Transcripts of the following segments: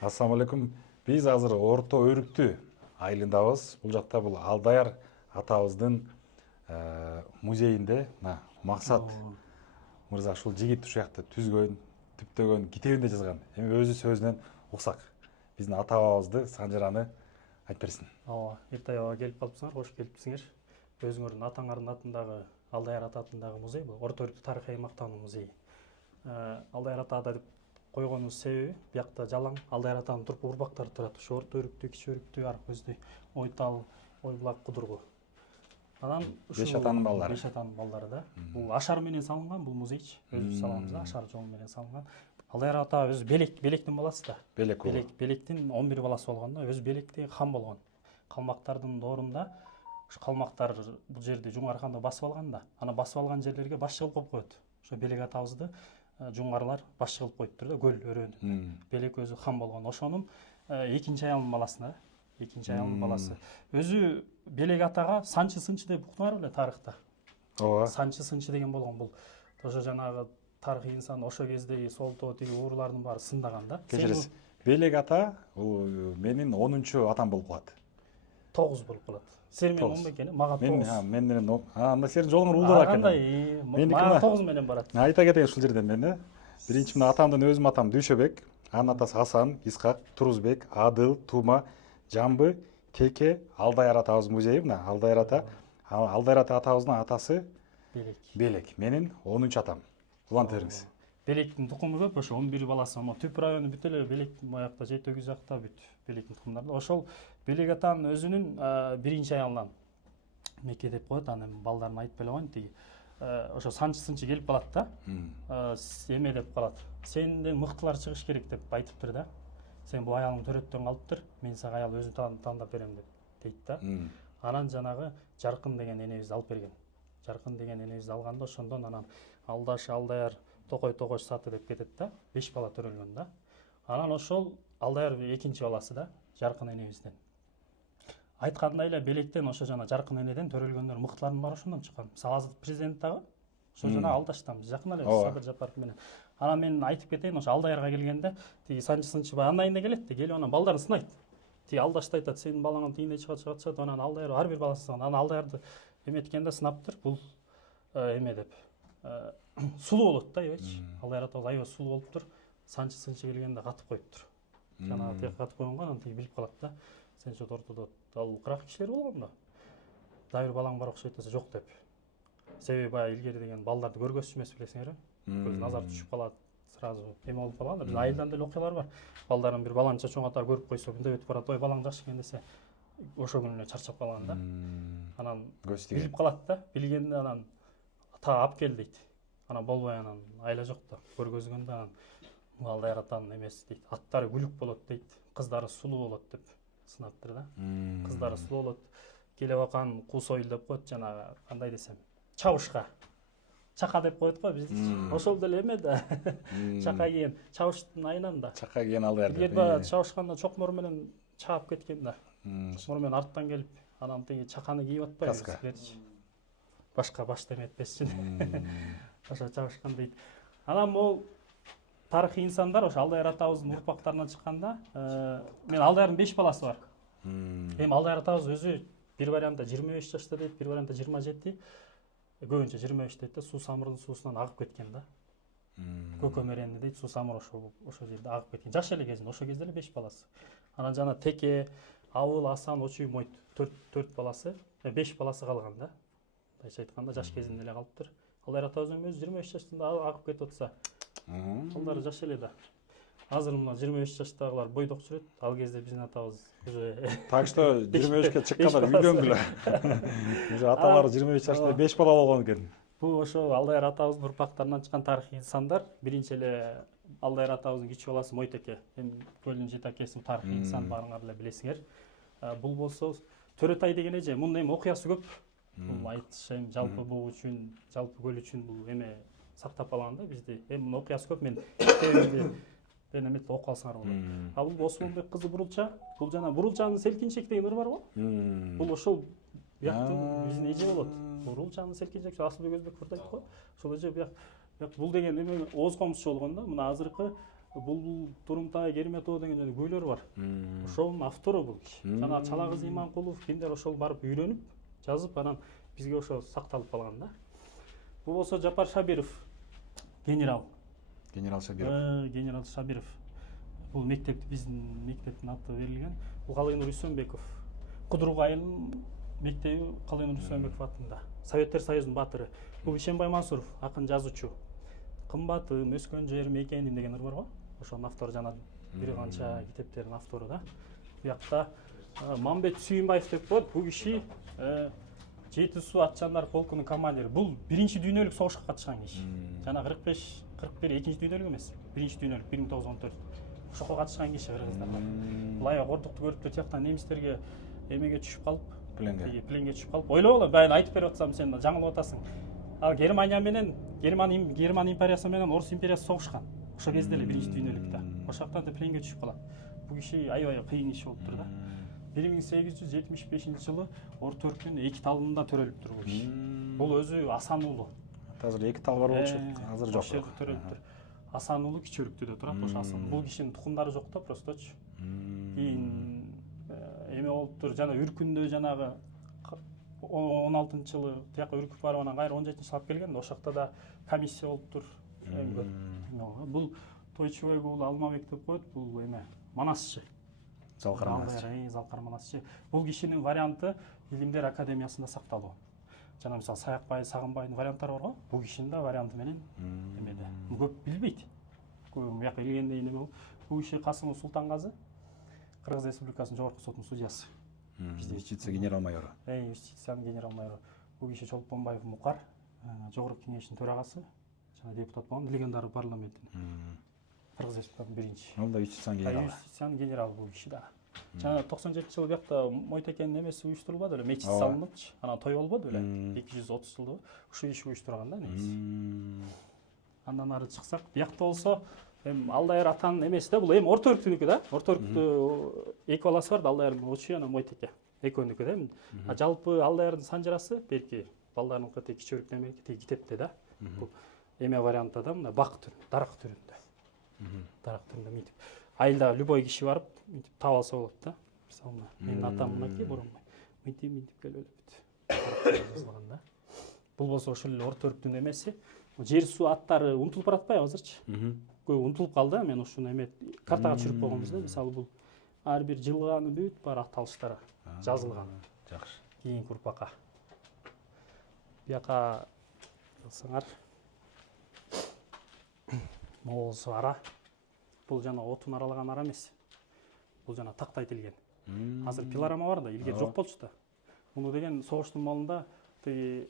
Ассаламу алейкум. Биз азыр Орто Өрүктү айылындабыз. Бул жакта бул Алдаяр атабыздын музейинде Максат мырза ушул жигит ушул жакта түзгөн, түптөгөн китебинде жазган. Эми өзү сөзүнөн уксак. Биздин ата бабабызды Санжараны айтып берсин. Ооба, эртай аба келип калыпсыңар, кош келипсиңер. Өзүңөрдүн атаңардын атындагы Алдаяр ата атындагы музей бул. Орто Өрүктү тарыхый аймактагы музей. Алдаяр ата деп койгонубуз себеби биякта жалаң Алдаяр атанын турпу урбактары турат. Ушу Орто Өрүктү, Кичи Өрүктү, Арык Көздөр, Ойтал, Ойбулак, Кудургу. Анан ушул Беш атанын балдары. Беш атанын балдары да. Бул ашар менен салынган бул музейчи. Өзүбүз салганбыз да, ашар жол менен салынган. Алдаяр ата өзү белектин баласы да. Белек уулу. Белектин 11 баласы болгон да, өзү белекте хан болгон. Калмактардын доорунда ушу калмактар бул жерди Жуңарханды басып алган да. Ана басып алган жерлерге башчы кылып коюп коет. Ошо Белек атабызды жуңгарлар башчы кылып коюптур да, көл өрөөнү. Белек өзү хан болгон. Ошонун экинчи аялынын баласына, экинчи аялынын баласы. Өзү Белек атага Санчы Сынчы деп уктуңар беле тарыхта. Ооба. Санчы Сынчы деген болгон. Бул ошо жанагы тарыхый инсан ошо кездеги солто тиги уруулардын баары сындаган да. Кечиресиз. Белек ата бул менин 10-чу атам болуп калат. 9 болуп калат. Сен менен 10 бекен, мага 9. Мен менен анда сенин жолуңар уулдураак экен. Кандай? Мага 9 менен барат. Айта кетейин ушул жерден мен. Биринчи мына атамдын өзүм атам Дүйшөбек, анын атасы Асан, Исхак, Турузбек, Адыл, Тума, Жамбы, Теке, Алдаяр атабыз музейи мына Алдаяр ата. Алдаяр атабыздын атасы Белек. Менин 10-чу атам. Улантып бериңиз. Белектин тукуму көп, ошо 11 баласы. Ама түп району бүт эле Белек моякта, Жетөгүз жакта бүт Белектин тукумдары. Ошол Белек атанын өзүнүн биринчи аялынан Меке деп коет, анын балдарын айтып эле коеюн тиги. Ошо Санчы Сынчы келип калат да. Эме деп калат. Сенден мыктылар чыгыш керек деп айтыптыр да. Сен бул аялың төрөттөн калыптыр, мен сага аял өзү тандап берем деп дейт да. Анан жанагы Жаркын деген энебизди алып берген. Жаркын деген энебизди алганда ошондон анан Алдаш, Алдаяр, Токой Саты деп кетет да. 5 бала төрөлгөн да. Анан ошол Алдаяр экинчи баласы да, Жаркын энебизден. Айткандай эле Белектен ошо жана Жаркын энеден төрөлгөндөр мыктылардын баары ошондон чыккан. Мисалы азыр президент дагы ошо жана Алдаштан жакын эле Садыр Жапаров менен. Анан мен айтып кетейин, ошо Алдаярга келгенде тиги Санчы Сынчы анайында келет да, келип анан балдарын сынайт. Тиги Алдашты айтат, сенин балаңан тигиндей чыгат. Анан Алдаяр ар бир баласын сынаган. Анан Алдаярды эметкенде сынаптыр, бул эме деп. Сулуу болот да, эбечи. Алдаяр атабыз аябай сулуу болуптур. Санчы Сынчы келгенде катып коюптур. Жанагы тиги катып койгонго анан тиги билип калат да. Сен ошо ортодо ал кырак кишилер болгон да. Дагы бир балаң бар окшойт десе жок деп. Себеби баягы илгери деген балдарды көргөзчү эмес билесиңерби? Көз назар түшүп калат, сразу эме болуп калган. Биздин айылдан деле окуялар бар. Балдарын бир баланы чоң ата көрүп койсо, мындай өтүп барат, ой балаң жакшы экен десе, ошо күнү эле чарчап калган да. Анан билип калат да, билгенде анан ата алып кел дейт. Анан болбой анан айла жок да, көргөзгөндө анан Алдаяр атанын эмеси дейт. Аттары күлүк болот дейт, кыздары сулуу болот деп сынаптыр да. Кыздары сулуу болот. Келе бакан куус ойул деп коет, жанагы кандай десем, чабышка. Чака деп коет го бизде. Ошол деле эме да. Чака кийген, чабыштын айынан да. Чака кийген Алдаяр. Бир баягы чабышканда чокмор менен чаап кеткен да. Чокмор менен арттан келип, анан тиги чаканы кийип атпайбы силерчи. Башка башты эметпесчи. Ошо чабышкан дейт. Анан бул тарыхый инсандар ошо Алдаяр атабыздын урпактарынан чыкканда, мен Алдаярдын 5 баласы бар. Эми Алдаяр атабыз өзү бир вариантта 25 жашта дейт, бир вариантта 27, көбүнчө 25 дейт да, Суу Самырдын суусунан агып кеткен да. Көкөмөренди дейт, Суу Самыр ошо жерде агып кеткен. Жаш эле кезинде, ошо кезде эле 5 баласы. Анан жана Теке, Абыл, Асан, Очуй, Мойт 4 баласы, 5 баласы калган да. Айча айтканда жаш кезинде эле калыптыр. Алдаяр атабыздын өзү 25 жаштында агып кетип атса, балдары жаш эле да. Азыр мына 25 жаштагылар бойдок жүрөт. Ал кезде биздин атабыз уже Так что 25-ке чыккандар үйлөнгүлө. Уже аталары 25 жашта 5 бала болгон экен. Бул ошо Алдаяр атабыздын урпактарынан чыккан тарыхый инсандар. Биринчи эле Алдаяр атабыздын кичи баласы Мойтеке, эми көлдүн жетакеси тарыхый инсан, баарыңар эле билесиңер. Бул болсо Төрөтай деген эже, мунун эми окуясы көп. Бул айтыш эми жалпы бул үчүн, жалпы көл үчүн бул эме сактап калган да бизде. Эми мунун окуясы көп, мен китебимди эметип окуп алсаңар болот. А бул Осмонбек кызы Бурулча, бул жана Бурулчанын Селкинчек деген ыры бар го. Бул ошол бияктын биздин эже болот. Бурулчанын Селкинчек, Асылбек Өзбеков айтты го. Ошол эже бияк бул деген эме Оз комузчу болгон да. Мына азыркы Булбул Турумтай Керметова деген жана көйлөр бар. Ошонун автору бул киши. Жана Чалагыз Иманкулов кимдер ошол барып үйрөнүп, жазып, анан бизге ошо сакталып калган да. Бул болсо Жапар Шабиров, генерал. Генерал Шабиров. Генерал Шабиров. Бул мектепти биздин мектептин аты берилген. Бул Калыйнур Үсөнбеков. Кудургайдын мектеби Калыйнур Үсөнбеков атында. Советтер Союзунун баатыры. Бул Ишенбай Мансуров, акын жазуучу. Кымбатым, өскөн жерим экенин деген ыр бар го. Ошонун автору жана бир канча китептердин автору да. Буякта Мамбет Сүйүнбаев деп коет. Бул киши Жети суу атчандар полкунун командири. Бул биринчи дүйнөлүк согушка катышкан киши. Жана 45-41 экинчи дүйнөлүк эмес. Биринчи дүйнөлүк 1914. Ошого катышкан киши кыргыздарда. Бул аябай кордукту көрүп туруп тияктан немистерге эмеге түшүп калып, пленге түшүп калып. Ойлогула, баягы айтып берип атсам сен жаңылып атасың. Ал Германия менен Герман империясы менен Орус империясы согушкан. Ошол кезде эле биринчи дүйнөлүктө. Ошол жактан да пленге түшүп калат. Бул киши аябай кыйын иш болуптур да. 1875 Орто өрттүн эки талында төрөлүптүр бул киши. Бул өзү Асан уулу. Азыр эки тал бар болчу, азыр жок. Ошол төрөлүптүр. Асан уулу Кичи Өрүктүдө турат, ошо Асан. Бул кишинин тукумдары жок да, просточу. Кийин эме болуптур, жана Үркүндө жанагы 16-жылы тияка үркүп барып анан кайра 17-жылы алып келген. Ошол жакта да комиссия болуптур. Бул Тойчубай бул Алмабек деп коет, бул эме Манасчы. Залкар Манасчы. Залкар Манасчы. Бул кишинин варианты Илимдер академиясында сакталуу. Жана мисалы Саякбай, Сагынбайдын варианттары бар го. Бул кишинин да варианты менен эмеде. Көп билбейт. Бияка келгенде эме бул. Бул киши Касымов Султангазы, Кыргыз Республикасынын жогорку сотунун судьясы. Юстиция генерал майору. Юстициянын генерал майору. Бул киши Чолпонбаев Мукар, жогорку кеңештин төрагасы, жана депутат болгон легендар парламентинин. Кыргыз Республикасынын биринчи. Ал да юстициянын генералы. Юстициянын генералы бул киши да. Жана 97-жылы биякта Мойтекенин эмеси уюштурулбады эле, мечит салыныпчы. Анан той болбоду эле. 230 жылда ушул иш уюштурган да негизи. Андан ары чыксак, биякта болсо Алдайыр атанын эмеси да, бул эми Орто Өрүктүнүкү да. Орто Өрүктү эки баласы бар, Алдайырдын Очу жана Мойтеке. Экөөнүкү да. Жалпы Алдайырдын санжарасы берки балдарыныкы тек Кичи Өрүктүн эмеси тек китепте да. Бул эме вариантта да, мына бак түрүндө, дарак түрүндө. Дарак түрүндө мынтип. Айылда любой киши барып, мынтип таап алса болот да. Мисалы, менин атам мынакей бурун мынтип келип эле бүт. Бул болсо ошол эле Орто Өрүктүн эмеси. Жер суу аттары унутулуп баратпайбы азырчы? Көп унутулуп калды. Мен ушуну эме картага түшүрүп койгонбуз да. Мисалы бул ар бир жылганы бүт бар аталыштары жазылган. Жакшы. Кийинки урпакка. Бияка кылсаңар. Болсо ара. Бул жана отун аралаган ара эмес. Бул жана тактай тилген. Азыр пилорама бар да, илгери жок болчу да. Муну деген согуштун малында тиги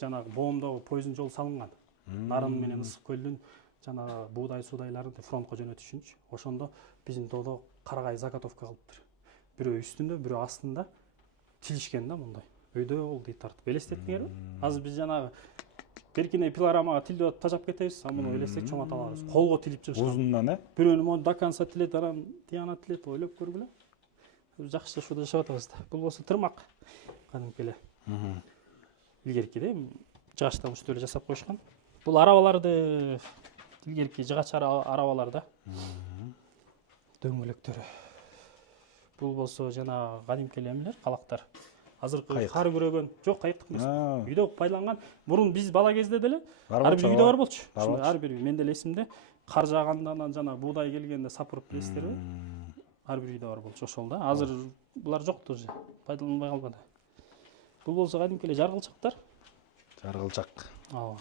жанагы боомдогу поезддин жолу салынган. Нарын менен Ысык көлдүн жана буудай суудайларын фронтко жөнөтүш үчүнчү. Ошондо биздин тоодо карагай заготовка кылыптыр. Бирөө үстүндө, бирөө астында тилишкен да мындай. Өйдө болду тартып. Элестеттиңерби? Азыр биз жанагы беркине пилорамага тилдеп атып тажап кетебиз, а муну элестек чоңойто алабыз. Колго тилип чыгышкан. Узундан Бирөөнү мону до конца тилет, анан тияна тилет, ойлоп көргүлө. Жакшы ушуда жашап атабыз да. Бул болсо тырмак. Кадимки эле. Илгерки да, жыгачтан ушул эле жасап коюшкан. Бул арабаларды илгерки жыгач арабалар да. Дөңгөлөктөрү. Бул болсо жана кадимки эле эмелер, калактар. Азыркы кар күрөгөн, жок, кайыктык эмес. Үйдө пайдаланган. Мурун биз бала кезде деле ар бир үйдө бар болчу. Ар бир мен деле эсимде, кар жааганда жана буудай келгенде сапырып билесиздерби? Ар бир үйдө бар болчу ошол да. Азыр булар жокту уже, пайдаланбай калбады. Бул болсо кадимки эле жаргылчактар. Жаргылчак. Ооба.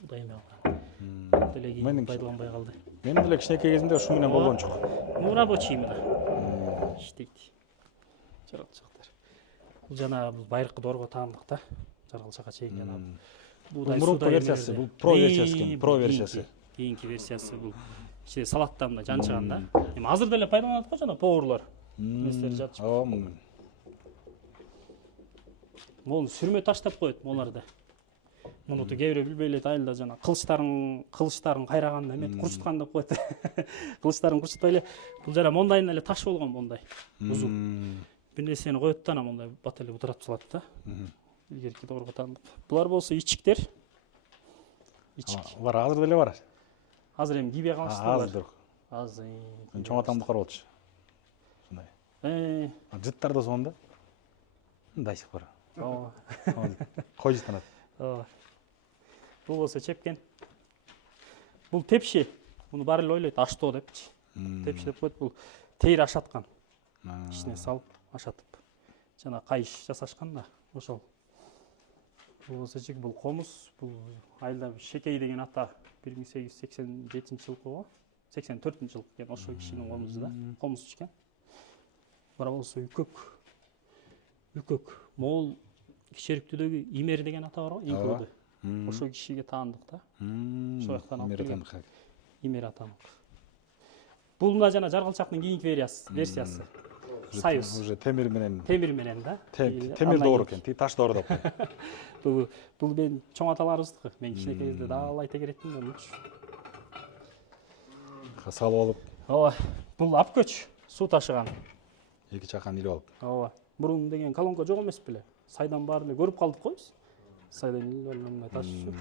Буда эме алган. Деле кийин пайдаланбай калды. Мен деле кичинекей кезимде ушу менен болгон жок. Ну, рабочий мына. Иштейт. Жаргылчактар. Бул жана байыркы доорго таандык да. Жаргылчакка чейин жана буудай мурунку версиясы, бул про версиясы экен, про версиясы. Кийинки версиясы бул ичиде салатта мындай жанчыган да. Эми азыр деле пайдаланат го жана поварлар. Нестер жатышып. Ооба. Мону сүрмө таштап коет моларды. Муну кээ бирөө билбей эле айылда жана кылычтарын кайраганда эме курчуткан деп коет. Кылычтарын курчутпай эле бул жана мондайын эле таш болгон мондай. Узун. Бир нерсени коет да, мондай бат эле утуратып салат да. Илгерки доорго таандык. Булар болсо ичиктер. Ичик. Булар азыр деле бар. Азыр эми кийбей калышты булар. Азыр. азыр Чоң атамды карап ушундай. Жыттар да сонда. Мындай сык бар. ооба Кой жыттанат. ооба бул болсо чепкен. Бул тепши. Муну баары эле ойлойт аштоо депчи. Тепши деп коет. Бул тейир ашаткан. Ичине салып ашатып. Жана кайыш жасашкан да. Ошол. Бул болсо чек бул комуз. Бул айылда Шекей деген ата 1887-жылкы го. 84-жылкы экен ошол кишинин комузу да. Комуз ичкен. Бара болсо Үкөк. Моол Кишеректүүдөгү Имер деген ата бар го, Инкөөдө. Ошол кишиге таандык да. Ошол жактан алып келген. Имер атамык. Бул мына жана Жаргалчактын кийинки версиясы. Союз. Уже темир менен Да. Темир доор экен, таш доор деп кой. Бул мен чоң аталарыбыздыкы. Мен кичинекей кезде даалай тегереттим да мынчу. Салып алып. Ооба. Бул апкөч суу ташыган. Эки чакан илип алып. Ооба. Мурун деген колонка жок эмес беле? Сайдан баарын эле көрүп калдык го биз. Сайдан мындай ташчу.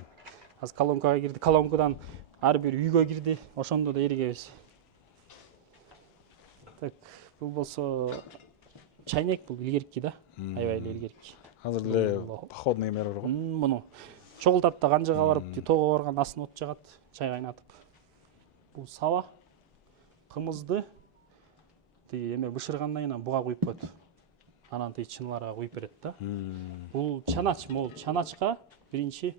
Азыр колонкага кирди, колонкадан ар бир үйгө кирди. Ошондо да эригебиз. Так, бул болсо чайнек, бул илгерки да. Аябай эле илгерки. Азыр эле походный эмелер бар го. Муну чогултат да канжага барып, тоого барган астын от жагат, чай кайнатып. Бул саба, кымызды тиги эме бышыргандан кийин буга куюп коет. Анан тиги чыныларга куюп берет да. Бул чанач, могул чаначка биринчи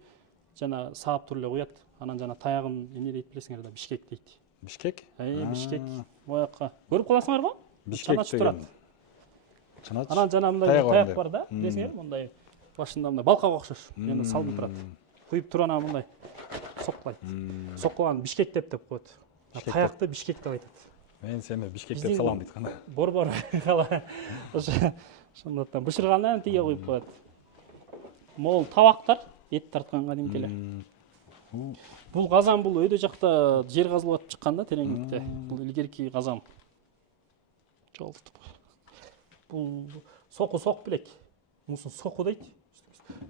жана саап туруп эле куят. Анан жана таягын эмне дейт билесиңер да, бишкек дейт. Бишкек? Бишкек. Моякка. Көрүп каласыңар го? Чанач турат. Чанач. Анан жана мындай таяк бар да, билесиңер, мындай башында мындай балкага окшош. Эми салынып турат. Куюп туруп анан мындай соккулайт. Соккуган бишкек деп коет. Таякты бишкек деп айтат. Мен сени бишкек деп салам дейт кана. Бор. Кала. Ошондоктон бышыргандан тиге куюп коет. Мол табактар, эт тарткан кадимки эле. Бул казан бул өйдө жакта жер казылып атып чыккан да тереңдикте. Бул илгерки казан. Жолтуп. Бул сок билек. Мусун соку дейт.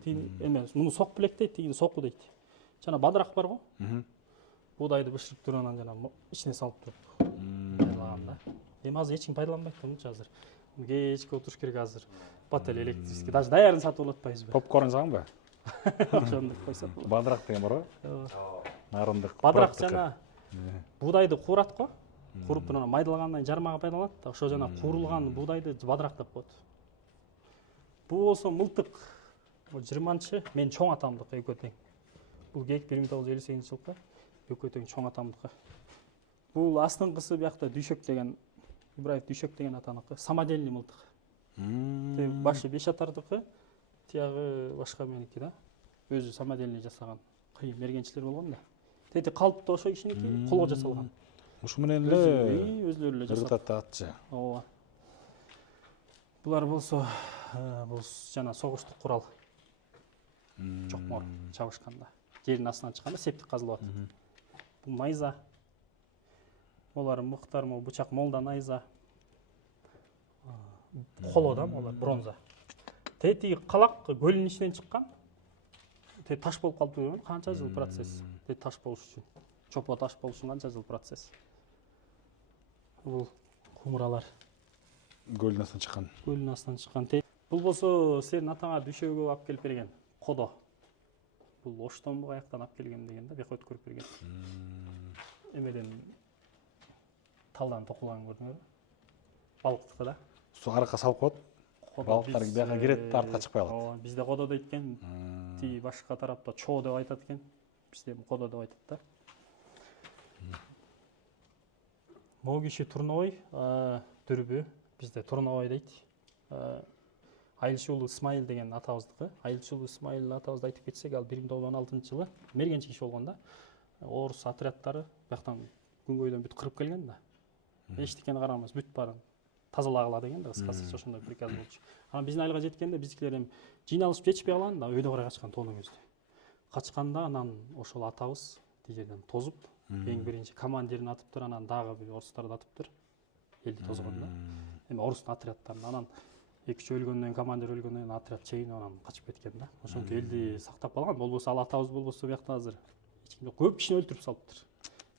Эмес, муну сок билек дейт, тигини соку дейт. Жана бадырак бар го. Будайды бышырып туруп анан жана ичине салып туруп. Пайдаланганда. Эми азыр эч ким пайдаланбайт мынча азыр. Кечке отуруш керек азыр. Бат эле электрический. Даже даярын сатып алып атпайбызбы? Попкорн жагаңбы? Ошондой койсо болот. Бадырак деген бар го. Нарындык. Бадырак жана будайды куурат го. Куруп туруп анан майдалагандан кийин жармага пайдаланат да. Ошо жана куурулган будайды бадырак деп коет. Бул болсо мылтык. 20-чы мен чоң атамдыкы экөө тең. Бул кек 1958-жылкы экөө тең чоң атамдыкы. Бул астыңкысы биякта Дүйшөк деген Ибраев Дүйшөк деген атаныкы. Самодельный мылтык. Башы беш атардыкы, тиягы башка меники да. Өзү самодельный жасаган. Кыйын мергенчилер болгон да. Тети калпты ошо кишиники колго жасалган. Ушу менен эле өзлөрү эле жасап атчы. Ооба. Булар болсо бул жана согуштук курал. Чокмор чабышканда. Жердин астынан чыкканда септик казылып атат. Бул найза. Олар мыктар, могу бычак молда найза. Коло да, олар бронза. Тети калак көлдүн ичинен чыккан. Тети таш болуп калып жүргөн канча жыл процесс. Тети таш болуш үчүн. Чопо таш болуш үчүн канча жыл процесс. Бул кумуралар. Көлдүн астынан чыккан. Көлдүн астынан чыккан. Бул болсо сенин атаңа Дүйшөгө алып келип берген кодо. Бул Оштон каяктан алып келген деген да, бияка өткөрүп берген. Эмеден талдан токулган көрдүңөрбү? Балыктыкы да. Су аракка салып коет. Балыктар бияка кирет, артка чыкпай калат. Ооба, бизде кодо дейт экен. Ти башка тарапта чоо деп айтат экен. Бизде кодо деп айтат да. Могу киши Турнобой, дүрбү, бизде Турнобой дейт. Айылчы уулу Исмайыл деген атабыздыкы. Айылчы уулу Исмайыл атабызды айтып кетсек, ал 1916-жылы мергенчи киши болгон да. Орус отряддары бияктан күнгөйдөн бүт кырып келген да. Эчтекени карамас, бүт баарын тазалагыла деген да, кыскасы ошондой приказ болчу. Анан биздин айылга жеткенде биздикилер эми жыйналышып жетишпей калган да, өйдө карай качкан тоону көздө. Качканда анан ошол атабыз тигерден тозуп, эң биринчи командирин атыптыр, анан дагы бир орустарды атыптыр. Элди тозгон да. Эми орустун отряддарын анан 2-3 өлгөндөн кийин, командир өлгөндөн кийин отряд чейин анан качып кеткен да. Ошентип элди сактап калган. Болбосо ал атабыз болбосо биякта азыр эч ким жок. Көп кишини өлтүрүп салыптыр.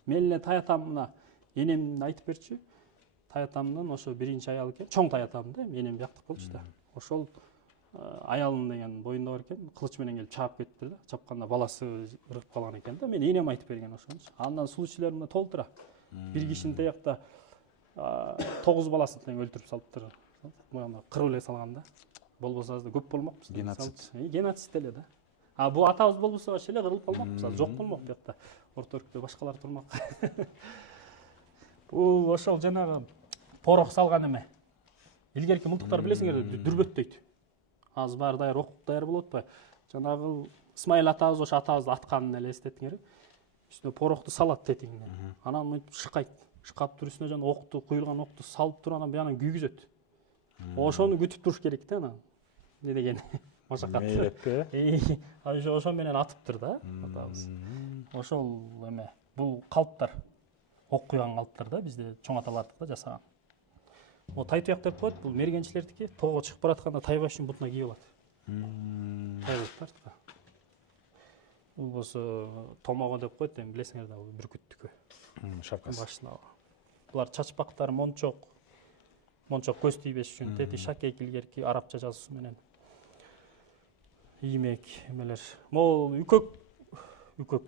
Мен эле таятам мына энемди айтып берчи. Таятамдын ошо биринчи аялы экен. Чоң таятам да, энем бияктык болчу да. Ошол аялым деген боюнда бар экен, кылыч менен келип чаап кетти да. Чапканда баласы ыргып калган экен да. Мен энем айтып берген ошончу. Андан случайларымда толтура. Бир кишини таякта 9 баласын тең өлтүрүп салыптыр. Моюна кырып эле салган да. Болбосо азыр көп болмокпуз. Геноцид. Геноцид эле да. Бул атабыз болбосо ошо эле кырылып калмакпыз. Жок болмок буякта. Орто өрүктө башкалар турмак. Бул ошол жанагы порох салган эме. Илгерки мылтыктар билесиңер, дүрбөттөйт. Азыр баары даяр, окуп даяр болуп атпайбы? Жанагы Исмайыл атабыз ошо атабыздын атканын эле эстеттиңерби? Үстүнө порохту салат тетигине. Анан мынтип шыкайт. Шкап үстүнө жана окту, куюлган окту салып туруп анан буягынан күйгүзөт. Ошону күтүп туруш керек да анан. Не деген машакат. Мейлетпи? Ошо менен атыптыр да атабыз. Ошол эме, бул калптар. Ок куйган калптар да бизде чоң аталардык да жасаган. О тайтуяк деп коет, бул мергенчилердики. Тоого чыгып баратканда тайбаштын бутуна кийип алат. Тайбактар. Бул болсо томого деп коет, эми билесиңер да, бул бүркүттүкү. Шапкасы. Башына. Булар чачпактар, мончок көз тийбеш үчүн, тети шакек илгерки арабча жазуусу менен. Иймек эмелер. Могул үкөк,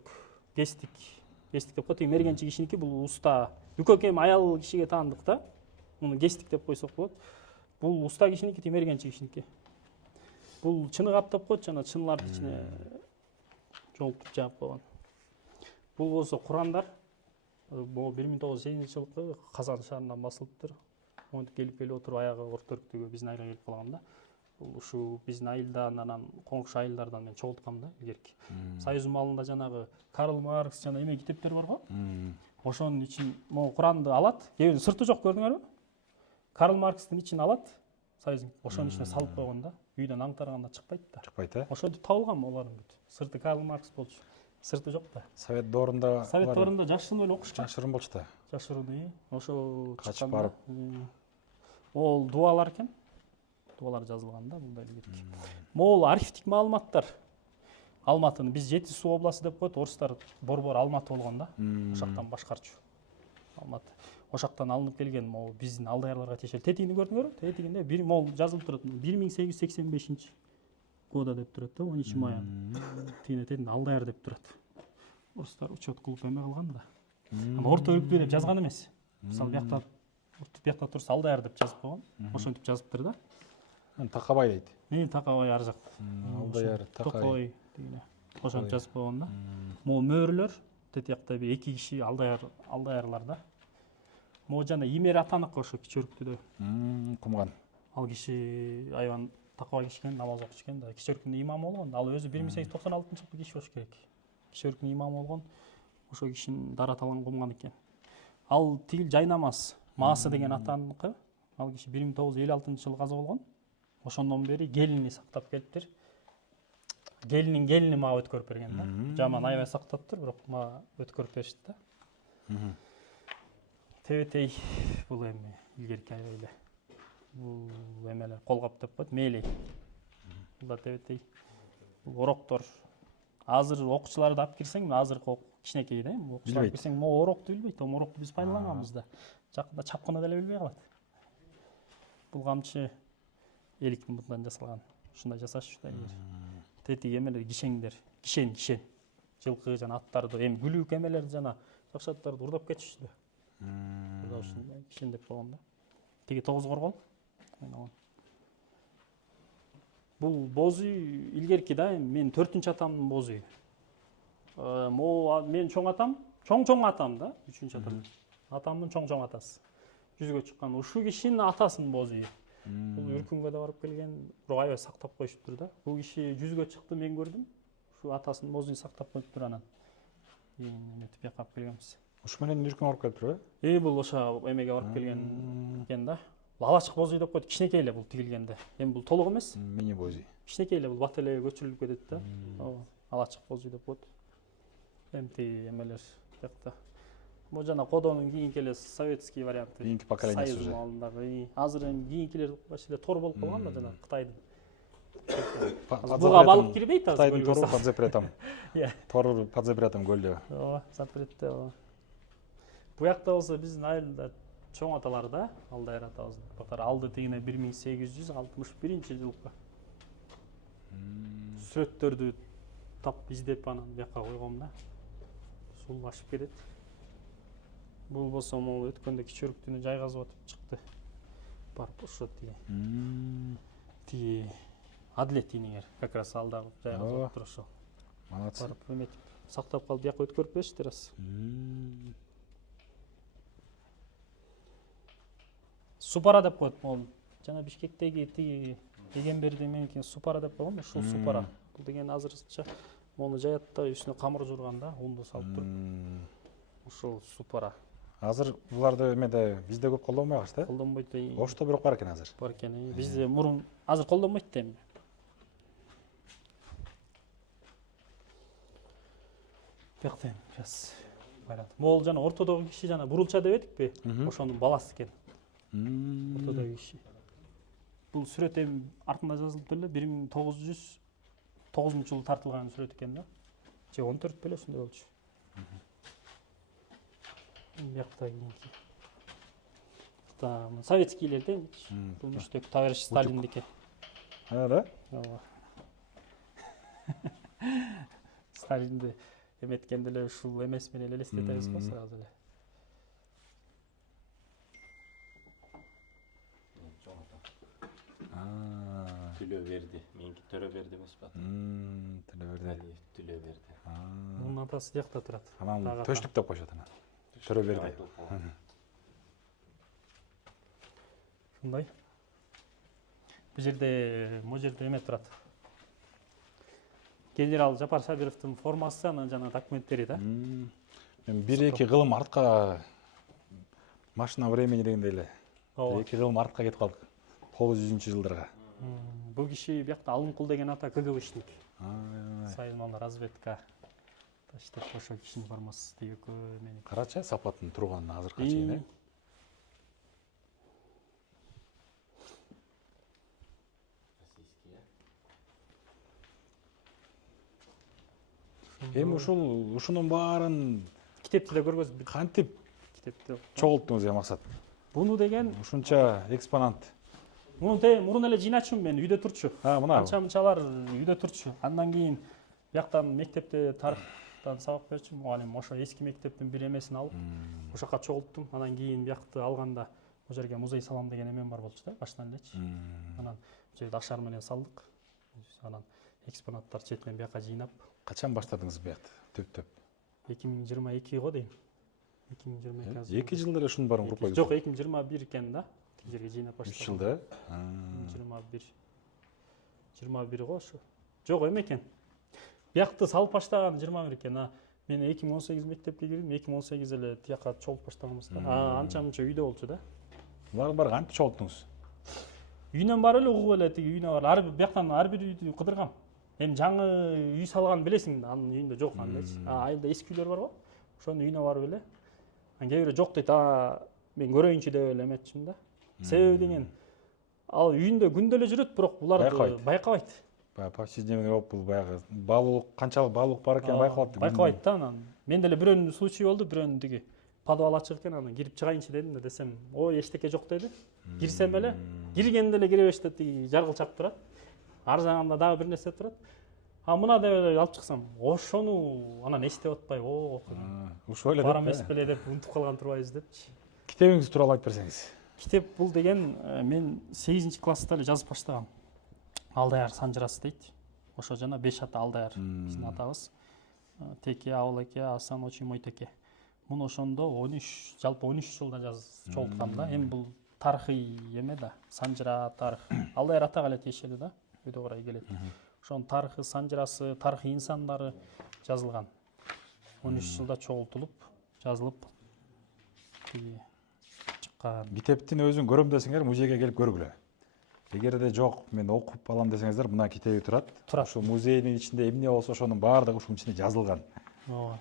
кестик деп коет. Мергенчи кишиники бул уста. Үкөк эми аял кишиге таандык да. Муну кестик деп койсок болот. Бул уста кишиники, мергенчи кишиники. Бул чыныгап деп коет, жана чыныларды ичине жолтуп жаап койгон. Бул болсо Курандар. Бул 1980-жылкы Казан шаарынан басылыптыр. Монтип келип отуруп аягы орто өрүктөгү биздин айылга келип калган да. Бул ушу биздин айылдан, анан коңшу айылдардан мен чогулткам да илгерки. Союз маалында жанагы Карл Маркс жана эме китептер бар го. Ошонун ичин могу Куранды алат. Кээ сырты жок, көрдүңөрбү? Карл Маркстын ичин алат. Союздун ошонун ичине салып койгон да. Үйдөн аңтарганда чыкпайт да. Чыкпайт, э? Ошентип табылган олардын бүт. Сырты Карл Маркс болчу. Сырты жок да. Совет доорунда жашырын эле окушкан. жашырын болчу да. Жашырын, ошол качып барып. Ол дуалар экен. Дуалар жазылган да мындай илгерки. Могул архивдик маалыматтар. Алматыны биз Жети суу областы деп коет, орустар Борбор Алматы болгон да. Ошактан башкарчу. Алматы. Ошактан алынып келген могул биздин алдаярларга тиешелүү. Тетигини көрдүңөрбү? Тетигинде бир могул жазылып турат. 1885 года деп турат да, 13 мая. Тетигинде алдаяр деп турат. Орустар учет кылып эме кылган да. Ама орто өрүктүү деп жазган эмес. Мисалы биякта турса алдаяр деп жазып койгон. Ошентип жазыптыр да. Такабай дейт. Такабай ар жак. Алдаяр, Такабай дегене. Ошентип жазып койгон да. Могу мөөрлөр тетиякта бир 2 киши алдаярлар да. Могу жана Имер атанык ошо кичи өрүктүдө. Кумган. Ал киши айбан такабай киши экен, намаз окуч экен да. Кичи өрүктүн имамы болгон. Ал өзү 1896-жылкы киши болуш керек. Кичи өрүктүн имамы болгон. Ошо кишинин дараталан кумган экен. Ал тигил жайнамаз Маасы деген атаныкы. Ал киши 1956-жылы каза болгон. Ошондон бери келини сактап келиптир. Келинин келини мага өткөрүп берген да. Жаман аябай сактаптыр, бирок мага өткөрүп беришти да. Тебетей бул эми илгерки аябай эле. Бул эмелер колгап деп коет, мелей. Бул да тебетей. Бул ороктор. Азыр окуучуларды алып кирсең, азыркы кичинекей да, окуучулар алып кирсең, могу орокту билбейт. Орокту биз пайдаланганбыз да. Жакында чапкыны деле билбей калат. Бул камчы эликтин бутунан жасалган. Ушундай жасашчу да элер. Тетиги эмелер кишеңдер, кишен. Жылкы жана аттарды, эми күлүк эмелерди жана жакшаттарды урдап кетишти да. Ушундай кишен деп койгон да. Тиги 9 коргол. Бул боз үй илгерки да, мен 4-чү атамдын боз үйү. Могу мен чоң атам да, 3-чү атам. Атамдын чоң атасы. Жүзгө чыккан ушу кишинин атасынын боз үйү. Бул Үркүнгө да барып келген, бирок аябай сактап коюшуптур да. Бул киши жүзгө чыкты, мен көрдүм. Ушу атасынын боз үйүн сактап коюптур анан. Эметип бияка алып келгенбиз. Ушу менен Үркүнгө барып келиптир, бул ошо эмеге барып келген экен да. Алачык боз үй деп коет, кичинекей эле бул тигилгенде. Эми бул толук эмес. Мини боз үй. Кичинекей эле бул бат эле көчүрүлүп кетет да. Алачык боз үй деп коет. Эмти эмелер жакта. Бул жана кодонун кийинки эле советский варианты. Кийинки поколение уже. Азыр эми кийинкилер башы эле тор болуп калган да, жана Кытайдын. Буга балык кирбейт азыр. Кытайдын тору под запретом. Иә. Тору под запретом көлдө. Запретте. Буякта болсо биздин айылда чоң аталар да, Алдайыр атабыздын батары алды тегине 1861-жылкы. Сүрөттөрдү тап издеп анан бияка койгом да. Сулашып кетет. Бул болсо могу өткөндө кичөрүктүнү жайгазып атып чыкты. Барып ошо тиги Адилет ийниңер как раз алдагы жайгазып атыптыр ошо. Молодцы. Барып эметип сактап калып бияка өткөрүп беришти раз. Супара деп коет. Могу жана Бишкектеги тиги Эгемберди менен супара деп койгон. Ушул супара. Бул деген азырча мону жаят да үстүнө камыр журган да, унду салып туруп. Ушул супара. Азыр буларды эмеде бизде көп колдонбой калышты. Колдонбойт. Ошто бирок бар экен азыр. Бар экен. Бизде мурун азыр колдонбойт да эми. Бияктан сейчас барат. Могул жана ортодогу киши жана бурулча деп этикпи? Ошонун баласы экен. Ортодогу киши. Бул сүрөт эми артында жазылып эле 1909-жылы тартылган сүрөт экен да. Же 14 беле ушундай болчу. Биякта кийинки. Там советскийлерден бул муштек товарищ Сталиндики. Да? Ооба. Сталинди эметкенде эле ушул эмес менен элестетебиз го сразу эле. Түлө берди. Меники төрө берди эмес ба? Түлө берди. Түлө берди. Мунун атасы жакта турат. Анан төштүк деп коюшат анан. Төрө берди. Ушундай. Бул жерде эме турат. Генерал Жапар Сабировдун формасы анан жана документтери да. Мен 1-2 кылым артка машина времени дегенде эле. 2 кылым артка кетип калдык. 900-жылдарга. Бул киши биякта Алымкул деген ата КГБшник. Сайылмалар разведка. Таштеп ошо кишинин формасы тиги мени. Карачы сапаттын турганын азыркы чейин. Эми ушунун баарын Китепти да көргөзүп кантип китепти. чогулттуңуз максат? Буну деген Ушунча экспонат. мурун эле жыйначумун мен, үйдө турчу. Мына. Анча-мынчалар үйдө турчу. Андан кийин бияктан мектепте тарыхтан сабак берчү мугалим. Ошо эски мектептин бир эмесин алып, ошо жака чогулттум. Анан кийин биякты алганда бул жерге музей салам деген эмем бар болчу да, баштан элечи. Анан бул жерде ашар менен салдык. Анан экспонаттар четинен бияка жыйнап. Качан баштадыңыз биякты? Төп-төп. 2022 го дейм. 2022. 2 жылда эле ушунун баарын куруп койдуңуз. Жок, 2021 экен да. Тиги жерге жыйнап баштадым. 3 жылда. 21 го ошо. Жок эме экен. Биякты салып баштаган 21 экен. Мен 2018 мектепке кирдим, 2018 эле тияка чогулуп баштаганбыз да. Анча-мынча үйдө болчу да. Булар бар кантип чогулттуңуз? Үйүнөн барып эле угуп эле тиги үйүнө бар. Бияктан ар бир үйдү кыдыргам. Эми жаңы үй салган билесиң, анын үйүндө жок андайчы. Айылда эски үйлөр бар го. Ошонун үйүнө барып эле. Кээ бирөө жок дейт, мен көрөйүнчү деп эле эметчим да. Себеби деген ал үйүндө күндө эле жүрөт, бирок буларды байкабайт. Повседневный болуп бул баягы баалуулук, канчалык баалуулук бар экени байкалат. Байкабайт да анан. Менде эле бирөөнүн случайы болду, бирөөнүн тиги подвал ачык экен, анан кирип чыгайынчы дедим да, десем, ой эчтеке жок деди. Кирсем эле, киргенде эле кире беришти, тиги жаргылчак турат. Ар жагында дагы бир нерсе турат. Мына деп эле алып чыксам, ошону анан эстеп атпай, ушул эле бар эмес беле деп унутуп калган турбайбыз депчи. Китебиңиз тууралуу айтып берсеңиз. Китеп бул деген мен 8-класста эле жазып баштагам. Алдайар санжырасы дейт. Ошо жана 5 ата Алдайар биздин атабыз. Теке, Абылеке, Асан, Очи, Мойтеке. Муну ошондо 13, жалпы 13 жылда чогулткам да. Эми бул тарыхый эме да, санжыра тарых. Алдайар атага эле тиешелүү да, өйдө карай келет. Ошонун тарыхы, санжырасы, тарыхый инсандары жазылган. 13 жылда чогултулуп, жазылып чыккан. Китептин өзүн көрөм десеңер, музейге келип көргүлө. Эгерде жок, мен окуп алам десеңиздер, мына китеби турат. Ошо музейдин ичинде эмне болсо, ошонун баардыгы ушунун ичинде жазылган. Ооба.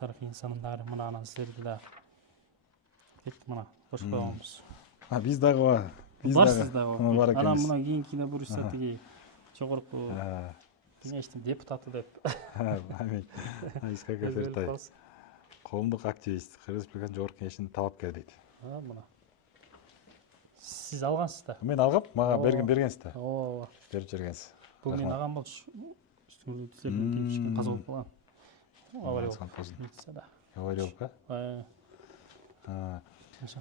Тарыхый инсандары мына анан силерди да мына кошуп койгонбуз. Биз дагы бар. Барсыз дагы. Анан мына кийинкине буюрса тиги жогорку кеңештин депутаты деп. Амин. Айска кефертай. коомдук активист, Кыргыз Республикасынын жогорку кеңешинин талапкери дейт. Мына. Сиз алгансыз да. Мен алгам, мага бергенсиз да. Ооба. Берип жибергенсиз. Бул менин агам болчу. Үстүңүздү тизелден кийишкен каза болуп калган. Авария болуп. Милицияда. Авария болуп Э.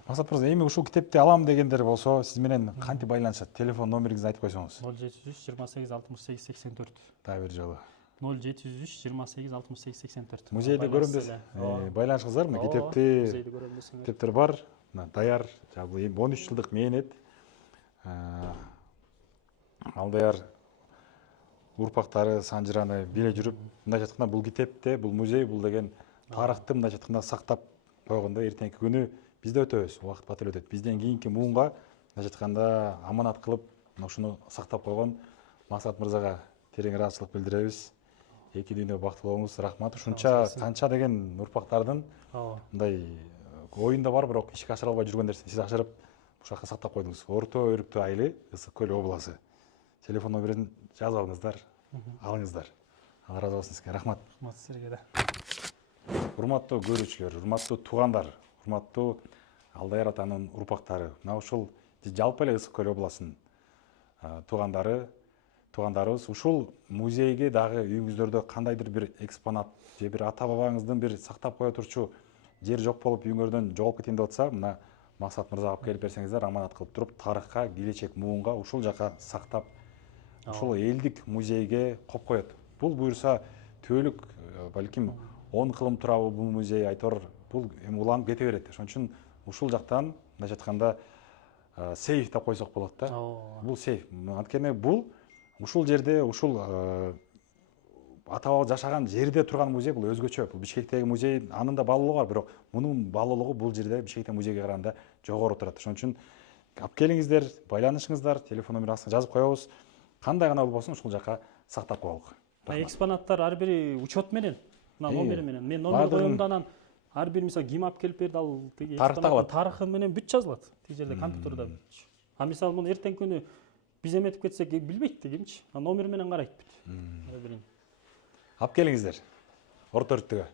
Максат мырза, эми ушул китепти алам дегендер болсо, сиз менен кантип байланышат? Телефон номериңизди айтып койсоңуз. 0703 28 68 84. Дагы бир жолу. 0703 28 68 84. Музейде көрөм десең, байланышыңыз барбы? Китепти, музейде көрөм десең. китептер бар, даяр, бул 13 жылдык мээнет. Алдаяр урпактары санжыраны биле жүрүп, мындай айтканда бул китепте, бул музей, бул деген тарыхты мындай айтканда сактап койгондо эртеңки күнү биз да өтөбүз, убакыт бат эле өтөт. Бизден кийинки муунга мындай айтканда аманат кылып, ушуну сактап койгон Максат мырзага терең ыраазычылык билдиребиз. Эки дүйнө бактылуу болуңуз, рахмат. Ушунча канча деген урпактардын мындай оюнда бар, бирок ишке ашыра албай жүргөн нерсени сиз ашырып ушул жака сактап койдуңуз. Орто Өрүктүү айылы, Ысык көл областы. Телефон номерин жазып алыңыздар, алыңыздар. Алла ыраазы болсун сизге. Рахмат. Рахмат сизге да. Урматтуу көрүүчүлөр, урматтуу туугандар, урматтуу Алдаяр атанын урпактары. Мына ушул жалпы эле Ысык көл областынын туугандарыбыз ушул музейге дагы үйүңүздөрдө кандайдыр бир экспонат же бир ата бабаңыздын бир сактап кое турчу жер жок болуп үйүңөрдөн жоголуп кетейин деп атса, мына Максат мырзага алып келип берсеңиздер, аманат кылып туруп, тарыхка, келечек муунга ушул жака сактап, ушул элдик музейге коюп коет. Бул буюрса түбөлүк балким 10 кылым турабы бул музей, айтор бул эми уланып кете берет. Ошон үчүн ушул жактан мындайча айтканда сейф деп койсок болот да. Бул сейф. Анткени бул ушул жерде, ушул ата баба жашаган жерде турган музей, бул өзгөчө. Бул Бишкектеги музей, анын да баалуулугу бар, бирок мунун баалуулугу бул жерде Бишкектеги музейге караганда жогору турат. Ошон үчүн алып келиңиздер, байланышыңыздар, телефон номерин астына жазып коебуз. Кандай гана болбосун ушул жака сактап коелук. Экспонаттар ар бири учет менен, мына номери менен. Мен номер коём, анан ар бир мисалы ким алып келип берди, ал тиги тарыхы менен бүт жазылат. Тиги жерде компьютерде. А мисалы муну эртең күнү биз эметип кетсек билбейт да кимчи. Номер менен карайт бүт. Алып келиңиздер. Орто Өрүктүгө.